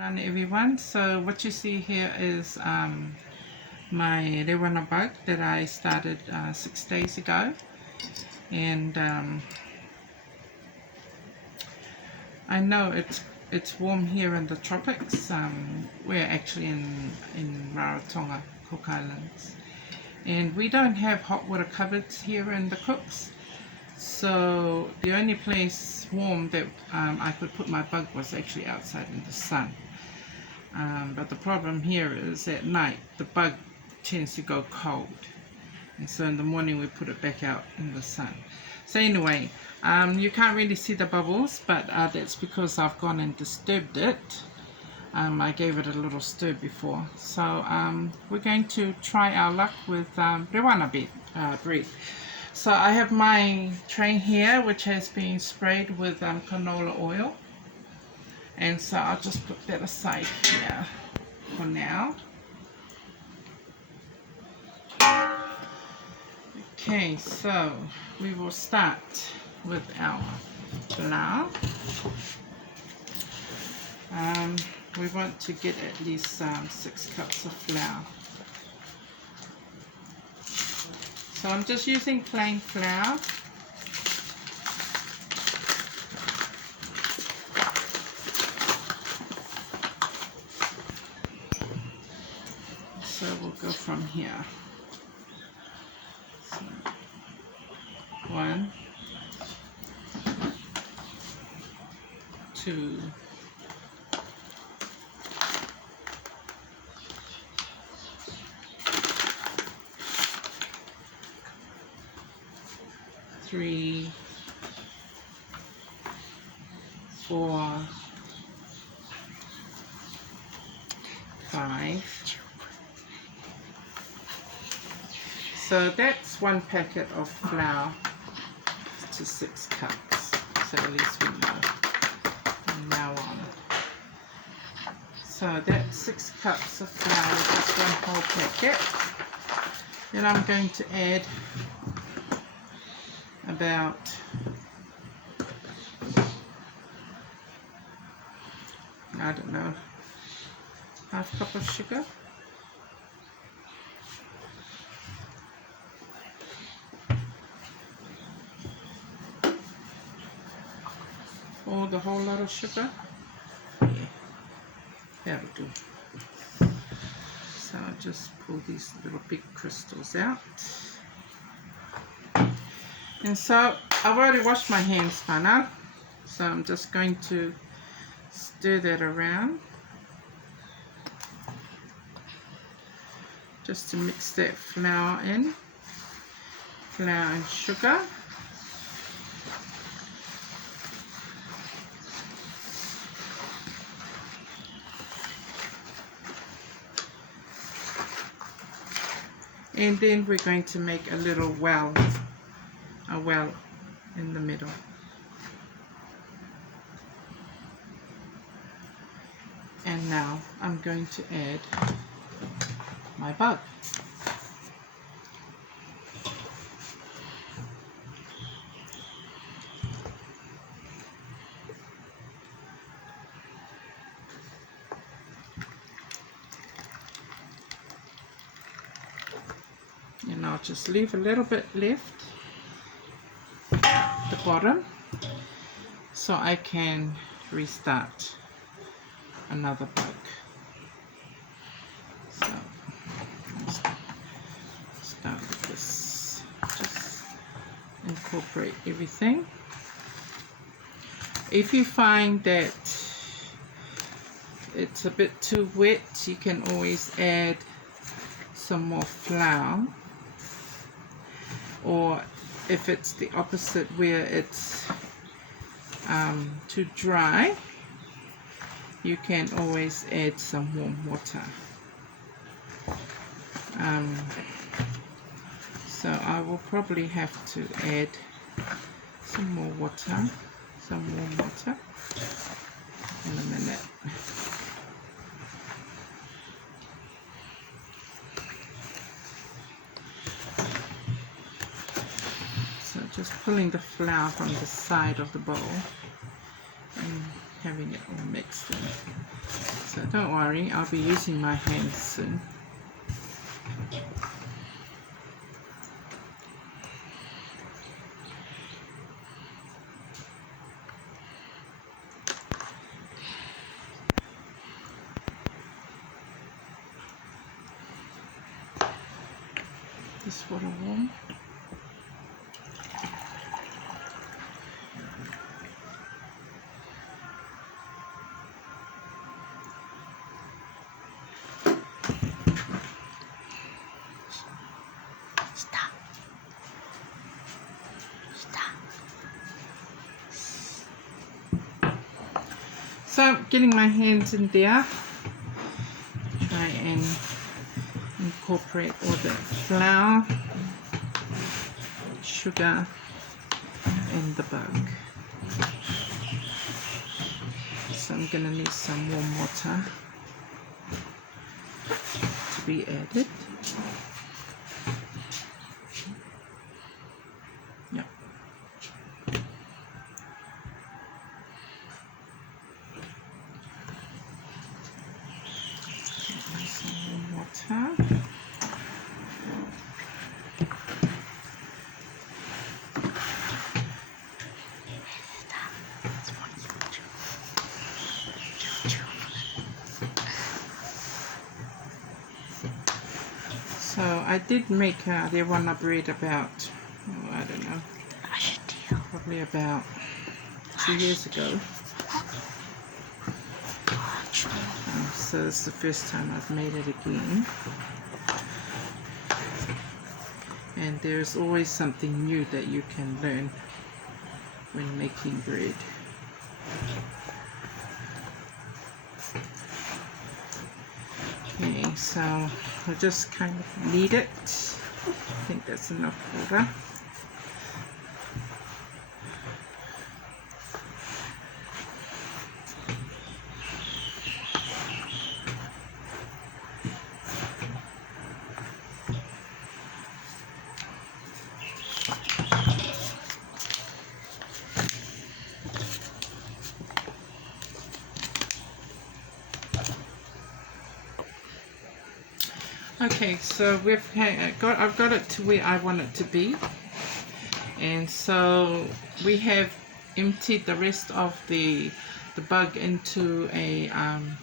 Run everyone. So what you see here is my Rewena bug that I started 6 days ago, and I know it's warm here in the tropics. We're actually in Rarotonga, Cook Islands, and we don't have hot water cupboards here in the Cooks. So the only place warm that I could put my bug was actually outside in the sun. But the problem here is at night the bug tends to go cold, and so in the morning we put it back out in the sun. So anyway, you can't really see the bubbles, but that's because I've gone and disturbed it. I gave it a little stir before. So we're going to try our luck with Rewena bread. So I have my tray here, which has been sprayed with canola oil. And so I'll just put that aside here for now. Okay, so we will start with our flour. We want to get at least 6 cups of flour. So I'm just using plain flour. So we'll go from here. So 1, 2, 3, 4, 5. So that's 1 packet of flour to 6 cups. So at least we know from now on. So that's 6 cups of flour, just 1 whole packet. Then I'm going to add about I don't know, 1/2 cup of sugar. Or the whole lot of sugar. Yeah, that'll do. So I'll just pull these little big crystals out. And so I've already washed my hands, whānau. So I'm just going to stir that around, just to mix that flour in, flour and sugar. And then we're going to make a little well in the middle. And now I'm going to add my bug. And I'll just leave a little bit left at the bottom so I can restart another bug. So let's start with this. Just incorporate everything. If you find that it's a bit too wet, you can always add some more flour. Or if it's the opposite, where it's too dry, you can always add some warm water. So I will probably have to add some more water, some warm water in a minute. So just pulling the flour from the side of the bowl and having it all mixed in. So So don't worry, I'll be using my hands soon. This water warm. So getting my hands in there, try and incorporate all the flour, sugar and the bug. So I'm going to need some warm water to be added. Yep. Some warm water. So I did make Rewena bread about, I don't know, probably about 2 years ago. So it's the first time I've made it again. And there's always something new that you can learn when making bread. Okay, so I just kind of knead it. I think that's enough water. Okay, so I've got it to where I want it to be, and so we have emptied the rest of the bug into a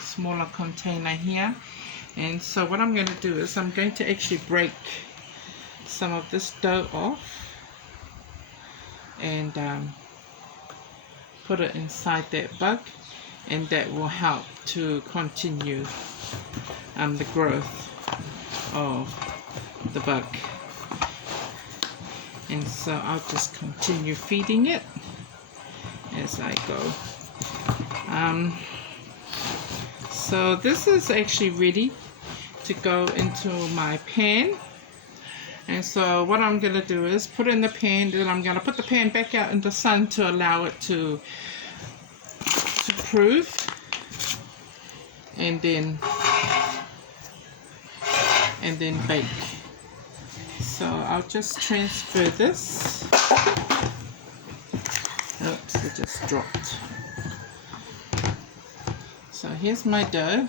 smaller container here. And so what I'm going to do is I'm going to actually break some of this dough off and put it inside that bug, and that will help to continue the growth of the bug. And so I'll just continue feeding it as I go. So this is actually ready to go into my pan, and so what I'm going to do is put it in the pan, then I'm going to put the pan back out in the sun to allow it to prove, and then bake. So I'll just transfer this. Oops, it just dropped. So here's my dough. I'm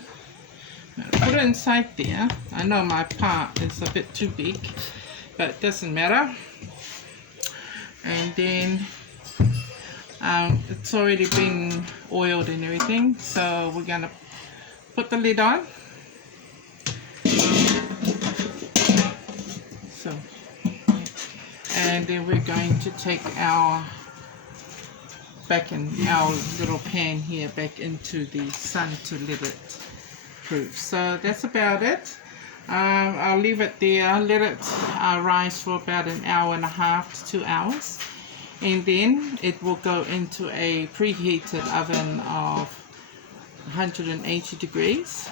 going to put it inside there. I know my part is a bit too big, but it doesn't matter. And then it's already been oiled and everything, so we're going to put the lid on. So, and then we're going to take our little pan here back into the sun to let it proof. So that's about it. I'll leave it there, let it rise for about 1.5 hours to 2 hours, and then it will go into a preheated oven of 180 degrees,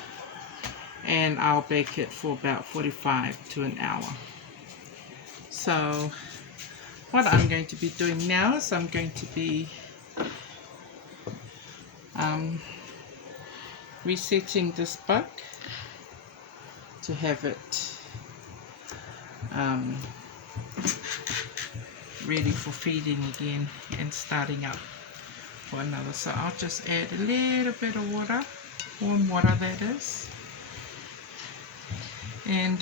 and I'll bake it for about 45 to an hour. So what I'm going to be doing now is I'm going to be resetting this bug to have it ready for feeding again and starting up for another. So I'll just add a little bit of water warm water, that is. And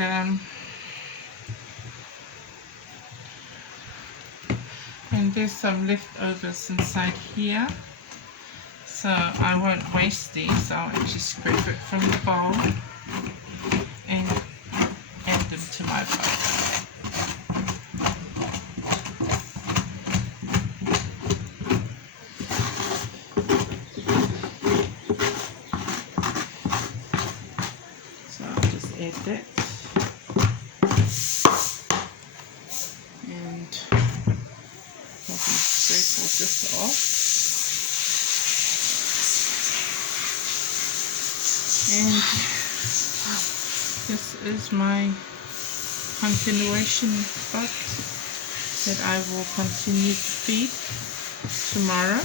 there's some leftovers inside here, so I won't waste these. I'll actually scrape it from the bowl and add them to my bowl. So I'll just add that. And probably scrape all this off. And this is my continuation bug that I will continue to feed tomorrow,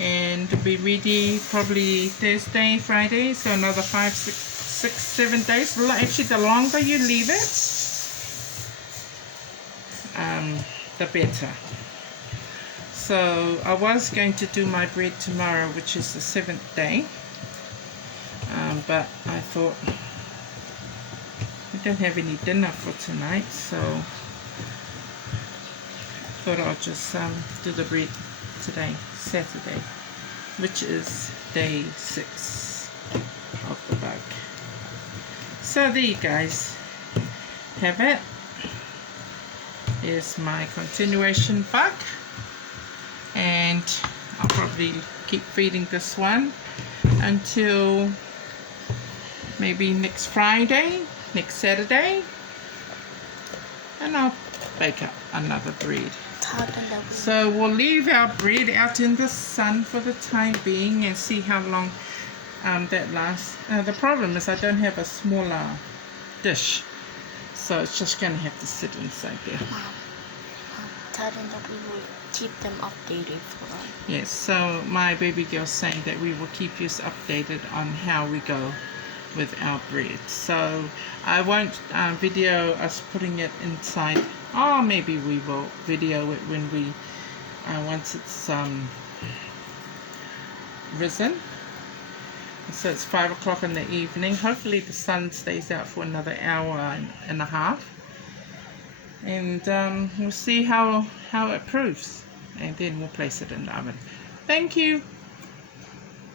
and be ready probably Thursday, Friday, so another 5, 6, 7 days. Actually, the longer you leave it, the better. So I was going to do my bread tomorrow, which is the 7th day, but I thought we don't have any dinner for tonight, so I thought I'll just do the bread today, Saturday, which is day 6 of the bug. So there you guys have it. Is my continuation bug, and I'll probably keep feeding this one until maybe next Friday, next Saturday, and I'll bake up another bread. So we'll leave our bread out in the sun for the time being and see how long that lasts. The problem is I don't have a smaller dish, so it's just going to have to sit inside there. Tell them that we will keep them updated for them. Yes, so my baby girl's saying that we will keep you updated on how we go with our bread. So I won't video us putting it inside. Oh, maybe we will video it when we once it's risen. So it's 5 o'clock in the evening. Hopefully the sun stays out for another hour and a half, and we'll see how it proves, and then we'll place it in the oven. Thank you.